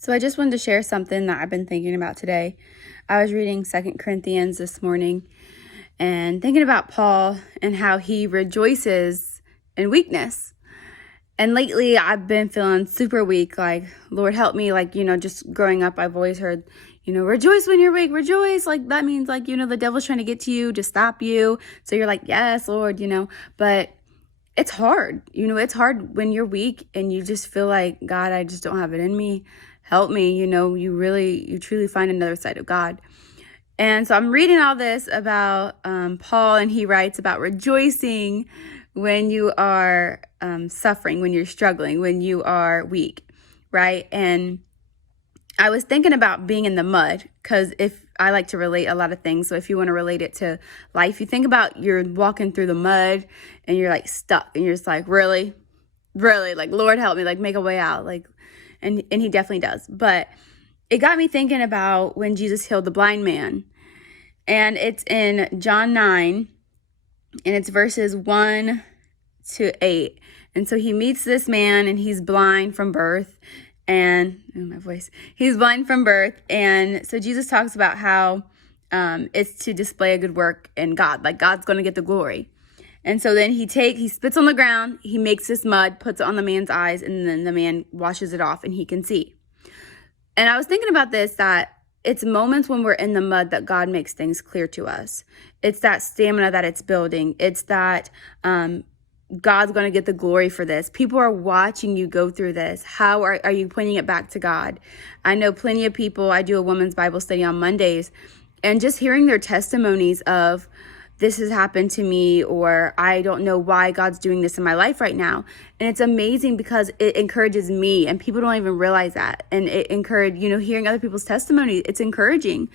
So I just wanted to share something that I've been thinking about today. I was reading 2 Corinthians this morning and thinking about Paul and how he rejoices in weakness. And lately I've been feeling super weak, like, Lord help me. Like, just growing up, I've always heard, rejoice when you're weak, rejoice. Like, that means like, the devil's trying to get to you, to stop you. So you're like, yes, Lord, but it's hard. It's hard when you're weak and you just feel like, God, I just don't have it in me. Help me. You truly find another side of God. And so I'm reading all this about Paul, and he writes about rejoicing when you are suffering, when you're struggling, when you are weak, right? And I was thinking about being in the mud, because if I like to relate a lot of things. So if you want to relate it to life, you think about you're walking through the mud and you're like stuck and you're just like, really, like, Lord help me, like make a way out. Like, and he definitely does. But it got me thinking about when Jesus healed the blind man. And it's in John 9, and it's verses 1 to 8. And so he meets this man, and he's blind from birth. And he's blind from birth. And so Jesus talks about how it's to display a good work in God, like God's going to get the glory. And so then he spits on the ground, he makes this mud, puts it on the man's eyes, and then the man washes it off and he can see. And I was thinking about this, that it's moments when we're in the mud that God makes things clear to us. It's that stamina that it's building. It's that God's going to get the glory for this. People are watching you go through this. How are you pointing it back to God? I know plenty of people. I do a women's Bible study on Mondays, and just hearing their testimonies of, this has happened to me, or I don't know why God's doing this in my life right now. And it's amazing because it encourages me, and people don't even realize that. And it encourages, hearing other people's testimony, it's encouraging.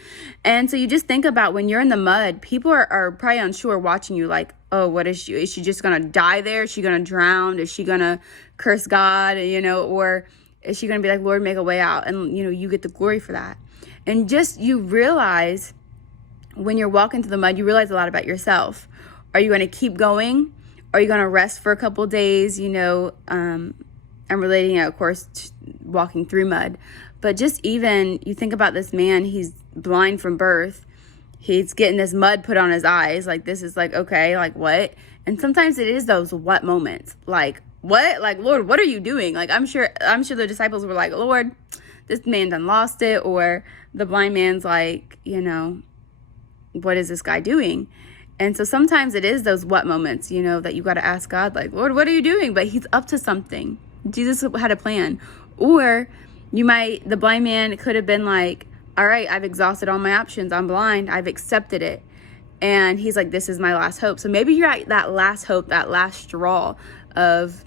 And so you just think about when you're in the mud, people are probably unsure watching you, like, oh, what is she? Is she just going to die there? Is she going to drown? Is she going to curse God? Or is she going to be like, Lord, make a way out? And, you get the glory for that. And just, you realize when you're walking through the mud, you realize a lot about yourself. Are you going to keep going? Are you going to rest for a couple days? I'm relating it, of course, to walking through mud. But just even, you think about this man, he's blind from birth. He's getting this mud put on his eyes. Like, this is like, okay, like what? And sometimes it is those what moments. Like, what? Like, Lord, what are you doing? Like, I'm sure the disciples were like, Lord, this man done lost it. Or the blind man's like, what is this guy doing? And so sometimes it is those what moments, that you got to ask God, like, Lord, what are you doing? But he's up to something. Jesus had a plan. Or the blind man could have been like, all right, I've exhausted all my options. I'm blind. I've accepted it. And he's like, this is my last hope. So maybe you're at that last hope, that last straw of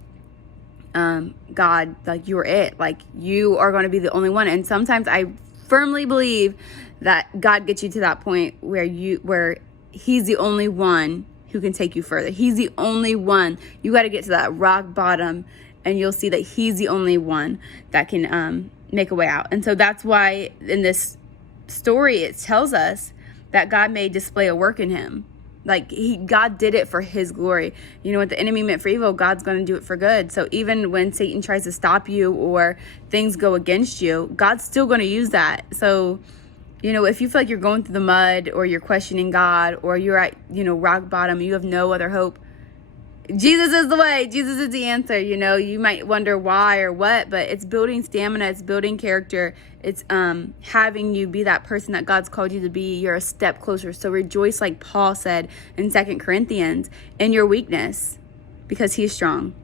God, like you're it. Like you are going to be the only one. And sometimes I firmly believe that God gets you to that point where he's the only one who can take you further. He's the only one. You got to get to that rock bottom, and you'll see that he's the only one that can make a way out. And so that's why in this story, it tells us that God may display a work in him. Like God did it for his glory. What the enemy meant for evil, God's going to do it for good. So even when Satan tries to stop you or things go against you, God's still going to use that. So, if you feel like you're going through the mud, or you're questioning God, or you're at, rock bottom, you have no other hope, Jesus is the way. Jesus is the answer. You might wonder why or what, but it's building stamina. It's building character. It's having you be that person that God's called you to be. You're a step closer. So rejoice, like Paul said in 2 Corinthians, in your weakness, because he's strong.